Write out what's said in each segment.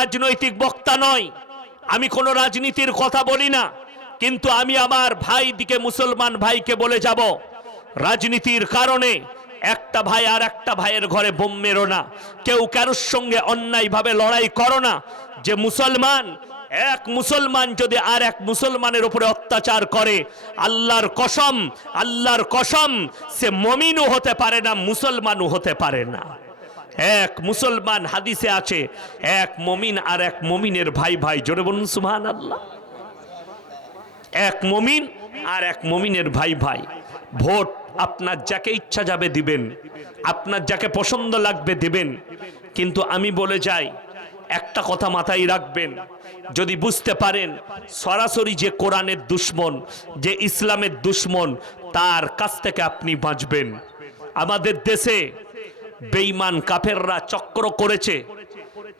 রাজনৈতিক বক্তা নয়, আমি কোনো রাজনীতির কথা বলি না, কিন্তু আমি আমার ভাই দিকে মুসলমান ভাইকে বলে যাব, রাজনীতির কারণে একটা ভাই আর একটা ভাইয়ের ঘরে বোম মেরো না, কেউ কারোর সঙ্গে অন্যায়ভাবে লড়াই করো না। যে মুসলমান, এক মুসলমান যদি আর এক মুসলমানের উপরে অত্যাচার করে, আল্লাহর কসম সে মুমিনও হতে পারে না, মুসলমানও হতে পারে না। এক মুসলমান, হাদিসে আছে, এক মুমিন আর এক মুমিনের ভাই ভাই। জোরে বলুন সুবহানাল্লাহ। এক মুমিন আর এক মুমিনের ভাই ভাই। ভোট আপনার যাকে ইচ্ছা যাবে দিবেন, আপনার যাকে পছন্দ লাগবে দিবেন, কিন্তু আমি বলে যাই একটা কথা মাথায় রাখবেন, যদি বুঝতে পারেন সরাসরি যে কোরআনের দুশ্মন, যে ইসলামের দুশ্মন, তার কাছ থেকে আপনি বাঁচবেন। আমাদের দেশে বেঈমান কাফেররা চক্র করেছে,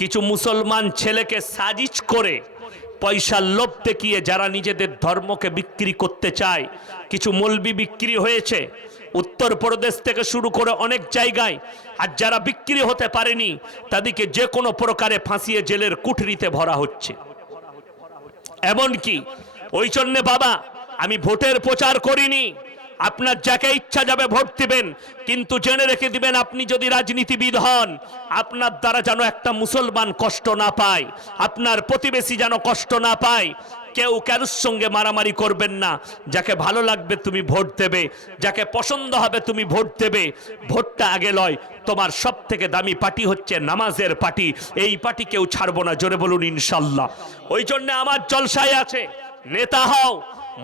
কিছু মুসলমান ছেলেকে সাজিশ করে পয়সার লোভ দেখিয়ে যারা নিজেদের ধর্মকে বিক্রি করতে চায়, কিছু মৌলবি বিক্রি হয়েছে উত্তরপ্রদেশ থেকে শুরু করে অনেক জায়গায়। আর যারা বিক্রি হতে পারেনি তাদেরকে যে কোনো প্রকারে ফাঁসিয়ে জেলের কুঠরিতে ভরা হচ্ছে। এমনকি ওই জন্যে বাবা, আমি ভোটের প্রচার করিনি, আপনার যাকে ইচ্ছা যাবে ভোট দিবেন, কিন্তু জেনে রেখে দিবেন আপনি যদি রাজনীতিবিদ হন, আপনার দ্বারা যেন একটা মুসলমান কষ্ট না পায়, আপনার প্রতিবেশী যেন কষ্ট না পায়। কেউ কারোর সঙ্গে মারামারি করবেন না। যাকে ভালো লাগবে তুমি ভোট দেবে, যাকে পছন্দ হবে তুমি ভোট দেবে। ভোটটা আগে লয়। তোমার সব থেকে দামি পার্টি হচ্ছে নামাজের পার্টি, এই পার্টি কেউ ছাড়বো না। জোরে বলুন ইনশাল্লাহ। ওই জন্য আমার জলসায় আছে, নেতা হও,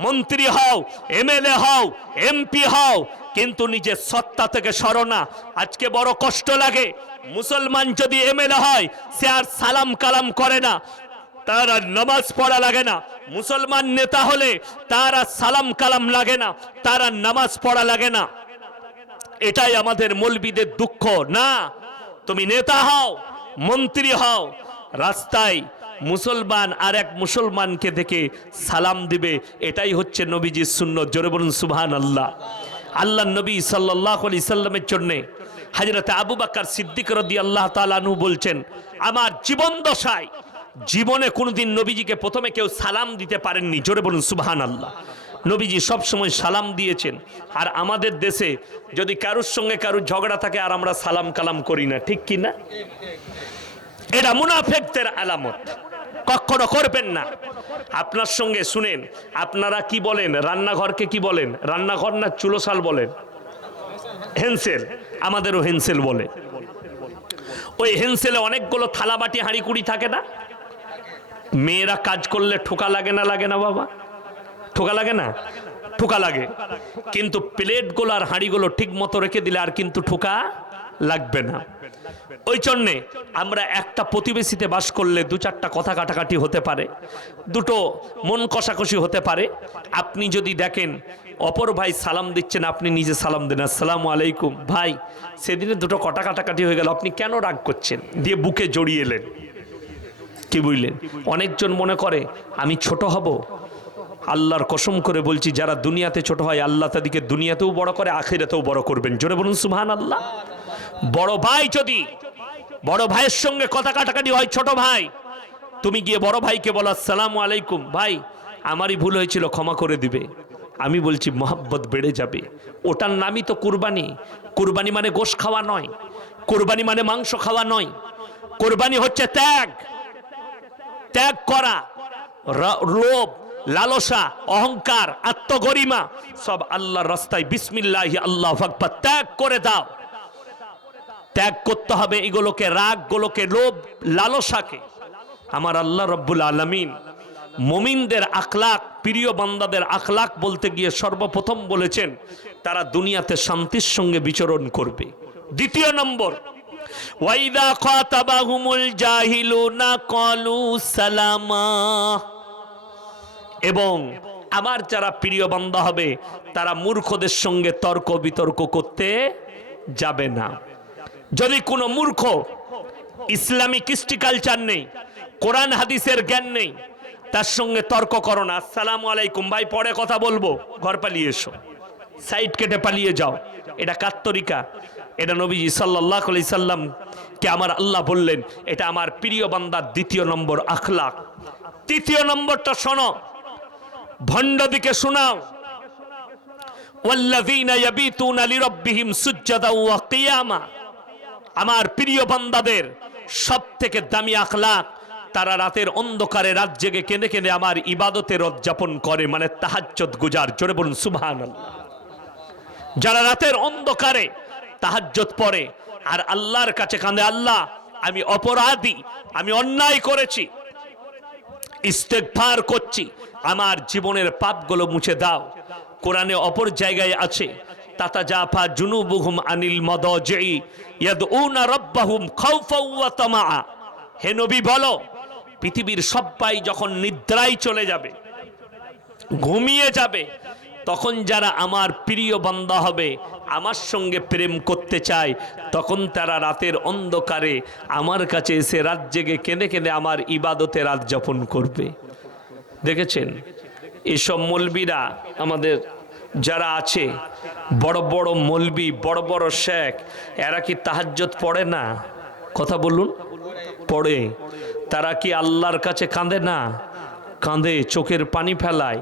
মন্ত্রী হও, এমএলএ হও, এমপি হও, কিন্তু নিজের সত্তা থেকে সরো না। আজকে বড় কষ্ট লাগে, মুসলমান যদি এমএলএ হয় সে আর সালাম কালাম করে না, তার আর নামাজ পড়া লাগে না। মুসলমান নেতা হলে তার আর সালাম কালাম লাগে না, তার আর নামাজ পড়া লাগে না। এটাই আমাদের মৌলবীদের দুঃখ। না, তুমি নেতা হও, মন্ত্রী হও, রাস্তায় মুসলমান আর এক মুসলমানকে দেখে সালাম দিবে, এটাই হচ্ছে নবীজির সুন্নত। জোরে বলুন সুবহানাল্লাহ। আল্লাহ নবী সাল্লাল্লাহু আলাইহি সাল্লামের জন্য হযরত আবু বকর সিদ্দিক রাদিয়াল্লাহু তাআলা আনহু বলছেন, আমার জীবন দশায় জীবনে কোনোদিন নবীজিকে প্রথমে কেউ সালাম দিতে পারেননি। জোরে বলুন সুবহানাল্লাহ। নবীজি সব সময় সালাম দিয়েছেন। আর আমাদের দেশে যদি কারোর সঙ্গে কারোর ঝগড়া থাকে আর আমরা সালাম কালাম করি না, ঠিক কি না? এটা মুনাফিকদের আলামত, কখনো করবেন না। আপনার সঙ্গে শুনেন, আপনারা কি বলেন রান্নাঘরকে? কি বলেন? রান্নাঘর না চুলোশাল বলেন? হেন্সেল। আমাদেরও হেন্সেল বলে। ওই হেন্সেলে অনেকগুলো থালা বাটি হাঁড়ি কুড়ি থাকে না? মেয়েরা কাজ করলে ঠোকা লাগে না? লাগে না বাবা? ঠোকা লাগে না? ঠোকা লাগে। কিন্তু প্লেটগুলো আর হাঁড়িগুলো ঠিক মতো রেখে দিলে আর কিন্তু ঠোকা লাগবে না। ওই জন্যে আমরা একটা প্রতিবেশীতে বাস করলে দু চারটা কথা কাটাকাটি হতে পারে, দুটো মন কষাকষি হতে পারে। আপনি যদি দেখেন অপর ভাই সালাম দিচ্ছেন, আপনি নিজে সালাম দেন, আসসালামু আলাইকুম ভাই, সেদিনে দুটো কথা কাটাকাটি হয়ে গেল, আপনি কেন রাগ করছেন? দিয়ে বুকে জড়িয়ে এলেন। কি বুঝলেন? অনেকজন মনে করে আমি ছোট হব। আল্লাহর কসম করে বলছি, যারা দুনিয়াতে ছোট হয় আল্লাহ তাদেরকে দুনিয়াতেও বড় করে, আখিরাতেও বড় করবেন। জোরে বলুন সুবহানাল্লাহ। বড় ভাই যদি বড় ভাইয়ের সঙ্গে কথা কাটাকাটি হয়, ছোট ভাই, তুমি গিয়ে বড় ভাইকে বলো আসসালামু আলাইকুম ভাই, আমারই ভুল হয়েছিল, ক্ষমা করে দিবে। আমি বলছি মহব্বত বেড়ে যাবে। ওটার নামই তো কুরবানি। কুরবানি মানে গোশ খাওয়া নয়, কুরবানি মানে মাংস খাওয়া নয়। কুরবানি হচ্ছে ত্যাগ, ত্যাগ করা। লোভ, লালসা, অহংকার, আত্মগরিমা সব আল্লাহর রাস্তায় বিসমিল্লাহি আল্লাহু আকবার ত্যাগ করে দাও। ত্যাগ করতে হবে এগুলোকে, রাগগুলোকে, লোভ, লালসাকে। আমার আল্লাহ রাব্বুল আলামিন মুমিনদের আখলাক, প্রিয় বান্দাদের আখলাক বলতে গিয়ে সর্বপ্রথম বলেছেন তারা দুনিয়াতে শান্তির সঙ্গে বিচরণ করবে। দ্বিতীয় নম্বর, ওয়াইদা খাতাবাহুমুল জাহিলুনা ক্বালু সালামা। এবং আমার যারা প্রিয় বান্দা হবে তারা মূর্খদের সঙ্গে তর্ক বিতর্ক করতে যাবে না। যদি কোনো মূর্খ, ইসলামিক কৃষ্টি কালচার নেই, কোরআন হাদিসের জ্ঞান নেই, তার সঙ্গে তর্ক করো না। আসসালামু আলাইকুম ভাই, পরে কথা বলবো, ঘর পালিয়ে এসো, সাইড কেটে পালিয়ে যাও। এটা কার তরিকা? এটা নবীজি সাল্লাল্লাহু আলাইহি সাল্লাম আখলাককে আমার আল্লাহ বললেন এটা আমার প্রিয় বান্দার দ্বিতীয় নম্বর আখলাক। তৃতীয় নম্বরটা শোনো, ভণ্ড দিকে শোনাও। ওয়াল্লাযীনা ইয়াবিতুনা লিরাব্বিহিম সুজদাও ওয়া কিয়ামা। আমার প্রিয় বান্দাদের সবথেকে দামি আখলাক, তারা রাতের অন্ধকারে রাত জেগে কেঁদে কেঁদে আমার ইবাদতের উদযাপন করে, মানে তাহাজ্জুদ গুজার। জোরে বলুন সুবহানাল্লাহ। যারা রাতের অন্ধকারে তাহাজ্জুদ পড়ে আর আল্লাহর কাছে কাঁদে, আল্লাহ আমি অপরাধী, আমি অন্যায় করেছি, ইস্তেগফার করছি, আমার জীবনের পাপগুলো মুছে দাও। কোরআনে অপর জায়গায় আছে, তাতাজাফা জুনুবুহুম আনিল মাদাজিই ইয়াদউনা রাব্বাহুম খাউফাও ওয়া তামাআ। হে নবী বলো, পৃথিবীর সবাই যখন নিদ্রায় চলে যাবে, ঘুমিয়ে যাবে, তখন যারা আমার প্রিয় বান্দা হবে, আমার সঙ্গে প্রেম করতে চায়, তখন তারা রাতের অন্ধকারে আমার কাছে এসে রাত জেগে কেঁদে কেঁদে আমার ইবাদতে রাত যাপন করবে। দেখেছেন এসব মৌলবীরা আমাদের যারা আছে, বড় বড় মৌলবী, বড় বড় শেখ, এরা কি তাহাজ্জুদ পড়ে না? কথা বলুন, পড়ে। তারা কি আল্লাহর কাছে কাঁদে না? কাঁদে, চোখের পানি ফেলায়।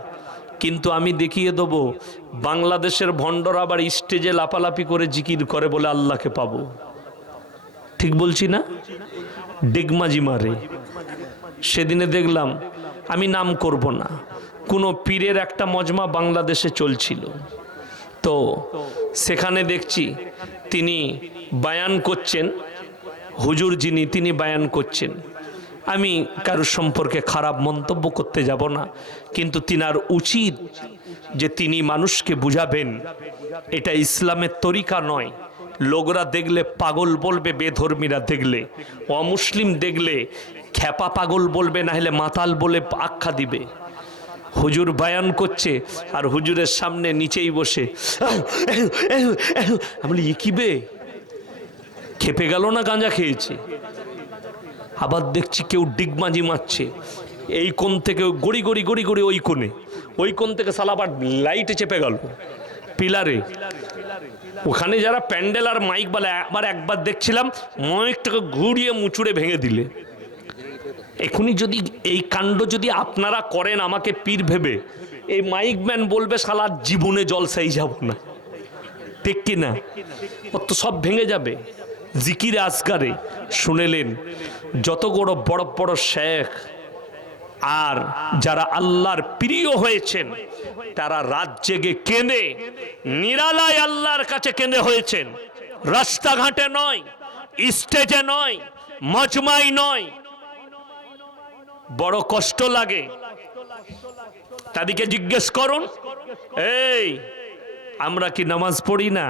কিন্তু আমি দেখিয়ে দেবো, বাংলাদেশের ভণ্ডরা আবার স্টেজে লাপালাপি করে জিকির করে বলে আল্লাহকে পাবো। ঠিক বলছি না? ডিগমাজি মারে। সেদিনে দেখলাম, আমি নাম করব না, কোনো পীরের একটা মজমা বাংলাদেশে চলছিল, তো সেখানে দেখছি তিনি বায়ান করছেন, হুজুর যিনি তিনি বায়ান করছেন। আমি কারোর সম্পর্কে খারাপ মন্তব্য করতে যাব না, কিন্তু তিনার উচিত যে তিনি মানুষকে বুঝাবেন এটা ইসলামের তরিকা নয়। লোকরা দেখলে পাগল বলবে, বেধর্মীরা দেখলে, অমুসলিম দেখলে খ্যাপা পাগল বলবে, না হলে মাতাল বলে আখ্যা দিবে। হুজুর বায়ান করছে আর হুজুরের সামনে নিচেই বসে আমি বলি, কি বে, খেপে গেল না গাঁজা খেয়েছে? আবার দেখছি কেউ ডিগমাজি মারছে, এই কোণ থেকে গড়ি গড়ি গড়ি গড়ি ওই কোণে, ওই কোণ থেকে সালাবার লাইটে চেপে গেল পিলারে। ওখানে যারা প্যান্ডেল আর মাইক বলে, একবার দেখছিলাম মাইকটাকে ঘুরিয়ে মুচুড়ে ভেঙে দিলে। এখনই যদি এই কাণ্ড যদি আপনারা করেন আমাকে পীর ভেবে, এই মাইক ম্যান বলবে শালা জীবনে জলসাই যাব না। ঠিক কিনা? ও তো সব ভেঙে যাবে। জিকির আজকারে শুনেলেন যত বড় বড় বড় শেখ আর যারা আল্লাহর প্রিয় হয়েছেন, তারা রাত জেগে কেঁদে নিরালায় আল্লাহর কাছে কেঁদে হয়েছেন, রাস্তাঘাটে নয়, স্টেজে নয়, মজমাই নয়। বড় কষ্ট লাগে। তাদেরকে জিজ্ঞেস করুন, এই আমরা কি নামাজ পড়ি না?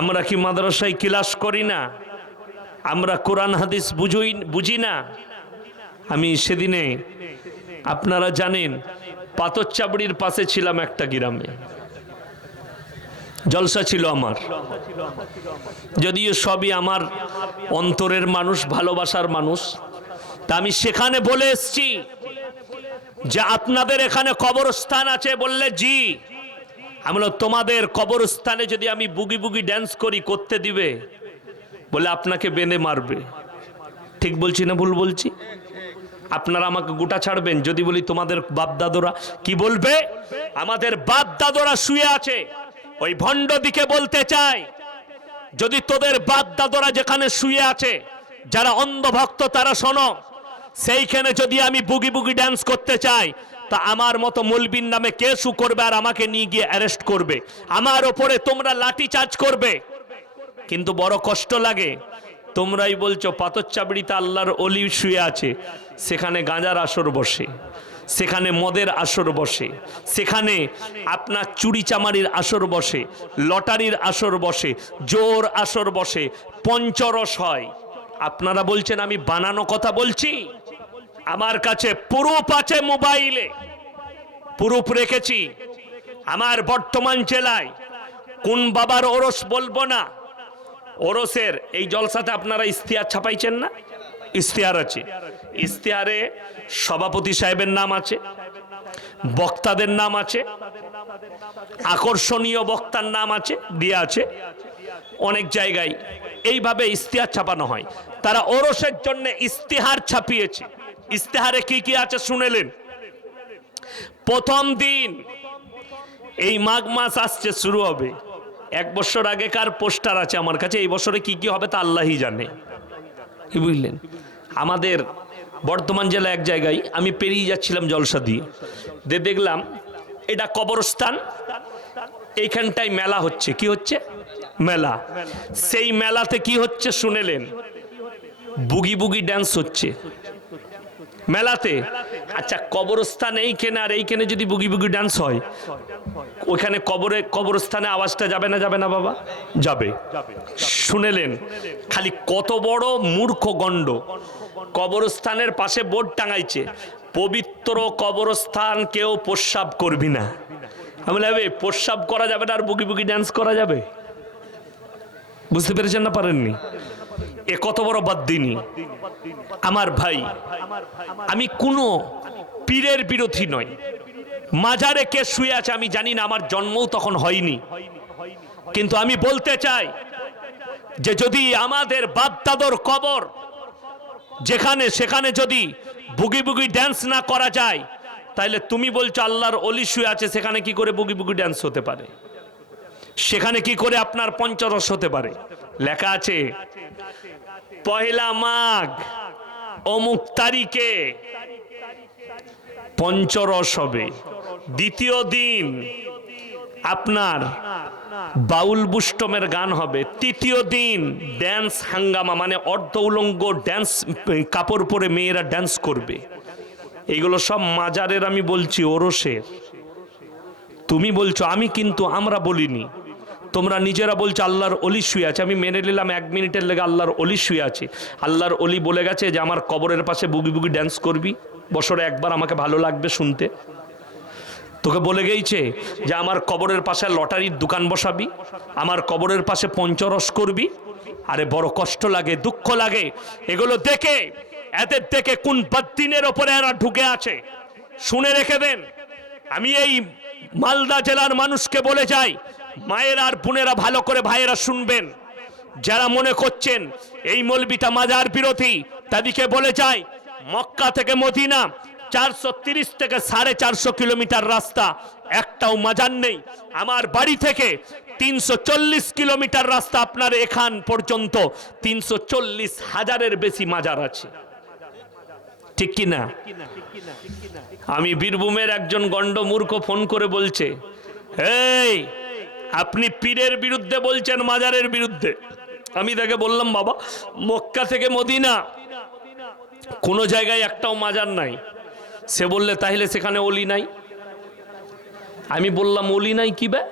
আমরা কি মাদ্রাসায় ক্লাস করি না? আমরা কোরআন হাদিস বুঝি না? আমি সেদিনে আপনারা জানেন পাথরচাবড়ির পাশে ছিলাম একটা গ্রামে, জলসা ছিল আমার। যদিও সবই আমার অন্তরের মানুষ, ভালোবাসার মানুষ, তা আমি সেখানে বলে এসছি যে আপনাদের এখানে কবরস্থান আছে? বললে জি। আমি বললাম, তোমাদের কবরস্থানে যদি আমি বুগি বুগি ড্যান্স করি, করতে দিবে? বলে আপনাকে বেঁধে মারবে। ঠিক বলছি না ভুল বলছি? আপনারা আমাকে গোটা ছাড়বেন যদি বলি তোমাদের বাপ দাদরা? কি বলবে? আমাদের বাপ দাদরা শুয়ে আছে। ওই ভণ্ড দিকে বলতে চাই, যদি তোদের বাপ দাদরা যেখানে শুয়ে আছে, যারা অন্ধভক্ত তারা শোনো, সেইখানে যদি আমি বুগি বুগি ড্যান্স করতে চাই, তা আমার মতো মৌলবীর নামে কেস করবে আর আমাকে নিয়ে গিয়ে অ্যারেস্ট করবে, আমার ওপরে তোমরা লাঠি চার্জ করবে। কিন্তু বড় কষ্ট লাগে, তোমরাই বলছো পাথরচাবড়িতে আল্লাহর অলি শুয়ে আছে, সেখানে গাঁজার আসর বসে, সেখানে মদের আসর বসে, সেখানে আপনার চুরি চামারির আসর বসে, লটারির আসর বসে, জোর আসর বসে, পঞ্চরস হয়। আপনারা বলছেন আমি বানানো কথা বলছি? আমার কাছে প্রুফ আছে, মোবাইলে প্রুফ রেখেছি। আমার বর্তমান জেলায় কোন বাবার ওরস বলবো না, ওরসের এই জলসাতে আপনারা ইশতেহার ছাপাইছেন না? ইশতেহার আছে, ইশতেহারে সভাপতি সাহেবের নাম আছে, বক্তাদের নাম আছে, আকর্ষণীয় বক্তার নাম আছে, দিয়ে আছে। অনেক জায়গায় এইভাবে ইস্তিহার ছাপানো হয়। তারা ওরসের জন্য ইস্তিহার ছাপিয়েছে। ইস্তিহারে কি কি আছে শুনেলেন? প্রথম দিন, এই মাঘ মাস আসছে, শুরু হবে। 1 বছর আগেকার পোস্টার আছে আমার কাছে, এই বছরে কি কি হবে তা আল্লাহই জানে। কি বুঝলেন? আমাদের বর্ধমান জেলা এক জায়গায় আমি পেরিয়ে যাচ্ছিলাম জলসা দিয়ে, দেখলাম এটা কবরস্থান, এইখানটায় মেলা হচ্ছে। কি হচ্ছে? মেলা। সেই মেলাতে কি হচ্ছে শুনেলেন? বুগি বুগি ড্যান্স হচ্ছে মেলাতে। আচ্ছা, কবরস্থান এইখানে আর এইখানে যদি বুগি বুগি ড্যান্স হয়, ওইখানে কবরস্থানে আওয়াজটা যাবে না? যাবে না বাবা? যাবে। শুনেলেন? খালি কত বড় মূর্খ গণ্ড! কবরস্থানের পাশে বোর্ড টাঙাইছে, পবিত্র কবরস্থান, কেউ প্রস্রাব করবি না। আমি বলি, প্রস্রাব করা যাবে না আর বুগি বুগি ড্যান্স করা যাবে? বুঝতে পেরেছেন না পারেননি? এ কত বড় বাদ্দিনী! আমার ভাই, আমি কোনো পীরের বিরোধী নই। মাজারে কে শুয়ে আছে আমি জানি না, আমার জন্মও তখন হয়নি। কিন্তু আমি বলতে চাই যে যদি আমাদের বাপ দাদর কবর যেখানে, সেখানে যদি বুগি বুগি ড্যান্স না করা যায়, তাহলে তুমি বলছো আল্লাহর ওলি শুয়ে আছে, সেখানে কি করে বুগি বুগি ড্যান্স হতে পারে? সেখানে কি করে আপনার পঞ্চরস হতে পারে? লেখা আছে, পহেলা মাঘ অমুক তারিখে পঞ্চরস হবে, দ্বিতীয় দিন আপনার বাউল বুষ্টমের গান হবে, তৃতীয় দিন ড্যান্স হাঙ্গামা, মানে অর্ধ উলঙ্গ ড্যান্স, কাপড় পরে মেয়েরা ড্যান্স করবে। এগুলো সব মাজারের, আমি বলছি ওরসের। তুমি বলছো, আমি কিন্তু আমরা বলিনি, তোমরা নিজেরা বলছো আল্লাহর ওলি শুয়ে আছে। আমি মেনে নিলাম 1 মিনিটের লেগে আল্লাহর ওলি শুয়ে আছে। আল্লাহর ওলি বলে গেছে যে আমার কবরের পাশে বুগি বুগি ড্যান্স করবি, বছরে একবার, আমাকে ভালো লাগবে শুনতে। তোকে বলে গেছে যে আমার কবরের পাশে লটারির দোকান বসাবি, আমার কবরের পাশে পঞ্চরস করবি। আরে বড় কষ্ট লাগে, দুঃখ লাগে এগুলো দেখে। এদের দেখে কোন বাদ্দিনের ওপরে এরা ঢুকে আছে শুনে রেখে দেন। আমি এই মালদা জেলার মানুষকে বলে যাই, মায়েরা আর বোনেরা ভালো করে ভাইয়েরা শুনবেন, যারা মনে করছেন এই মৌলবিটা মাজার বিরোধী, তাদেরকে বলে যায় মক্কা থেকে মদিনা 430 থেকে 450 কিলোমিটার রাস্তা, একটাও মাজার নেই। আমার বাড়ি থেকে 340 কিলোমিটার রাস্তা, আপনার এখান পর্যন্ত 340,000-এর বেশি মাজার আছে। ঠিক কি না? আমি বীরভূমের একজন গন্ড মূর্খ ফোন করে বলছে, এই আপনি পীরের বিরুদ্ধে বলছেন মাজারের বিরুদ্ধে। আমি তাকে বললাম, বাবা মক্কা থেকে মদিনা কোন জায়গায় একটাও মাজার নাই। সে বললে তাহলে সেখানে ওলি নাই। আমি বললাম, ওলি নাই কি বে?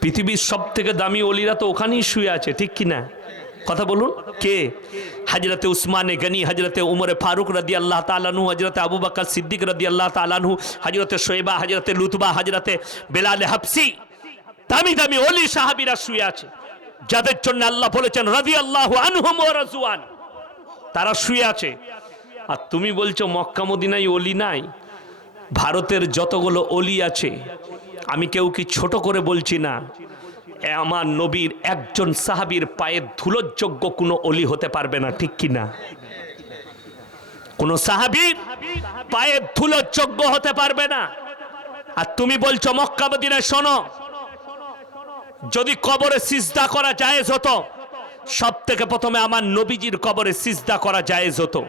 পৃথিবীর সব থেকে দামি ওলিরা তো ওখানেই শুয়ে আছে, ঠিক কি না? কথা বলুন, কে? হযরতে উসমানে গনি, হযরতে উমরে ফারুক রাদিয়াল্লাহু তাআলা আনহু, হযরতে আবু বকর সিদ্দিক রাদিয়াল্লাহু তাআলা আনহু, হযরতে শোয়েবা, হযরতে লুতবা, হযরতে বেলাল হাবসি, দামি দামি ওলি সাহাবীরা শুয়ে আছে, যাদের জন্য আল্লাহ বলেছেন রাদিয়াল্লাহু আনহুম ওয়া রাজওয়ান, তারা শুয়ে আছে। আর তুমি বলছো মক্কা মদিনায় ওলি নাই? ভারতের যতগুলো ওলি আছে, আমি কেউ কি ছোট করে বলছি না, আমার নবীর একজন সাহাবীর পায়ের ধুলোর যোগ্য কোনো ওলি হতে পারবে না, ঠিক কি না? কোন সাহাবীর পায়ের ধুলোর যোগ্য হতে পারবে না। আর তুমি বলছো মক্কা মদিনায়, শোনো, যদি কবরে সিজদা করা জায়েজ হতো, সব থেকে প্রথমে আমার নবীজির কবরে সিজদা করা জায়েজ হতো।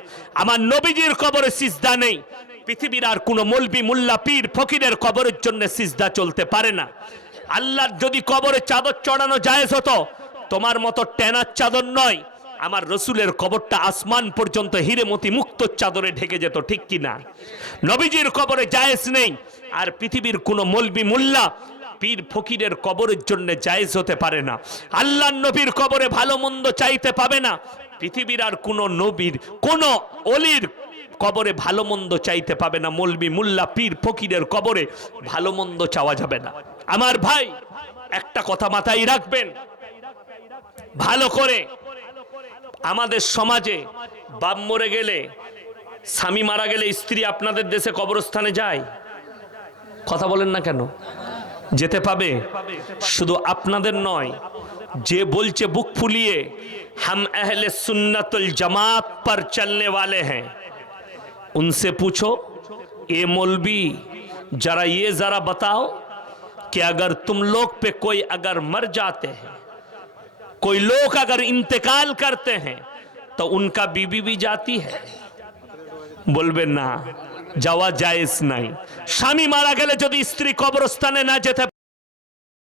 আমার নবীজির কবরে সিজদা নেই। পৃথিবীর আর কোনো মৌলবি, মুল্লা, পীর, ফকিরের কবরের জন্য সিজদা চলতে পারে না। আল্লাহর যদি কবরে চাদর চড়ানো জায়েজ হতো, তোমার মতো টেনার চাদর নয়, আমার রসুলের কবরটা আসমান পর্যন্ত হিরে মতি মুক্ত চাদরে ঢেকে যেত, ঠিক কি না? নবীজির কবরে জায়েজ নেই, আর পৃথিবীর কোনো মৌলবি, মুল্লা, পীর, ফকিরের কবরের জন্য জায়েজ হতে পারে না। আল্লাহর নবীর কবরে ভালো মন্দ চাইতে পাবে না। পৃথিবীর আর কোনো নবীর, কোনো অলির কবরে ভালো মন্দ চাইতে পাবে না। মৌলবি, মুল্লা, পীর, ফকিরের কবরে ভালো মন্দ চাওয়া যাবে না। আমার ভাই, একটা কথা মাথায় রাখবেন ভালো করে, আমাদের সমাজে বাপ মরে গেলে, স্বামী মারা গেলে স্ত্রী আপনাদের দেশে কবরস্থানে যায়? কথা বলেন না কেন? যেতে পাবে। শুধু আপনাদের নয়, जे बोलचे बुक फुलिए हम अहले सुन्नतुल जमात पर चलने वाले हैं, उनसे पूछो ए मौलवी जरा ये जरा बताओ कि अगर तुम लोग पे कोई अगर मर जाते हैं, कोई लोग अगर इंतकाल करते हैं तो उनका बीबी भी जाती है? बोलबे ना, जावा जायज नहीं। স্বামী মারা গেলে যদি স্ত্রী কবরস্থানে না যেতে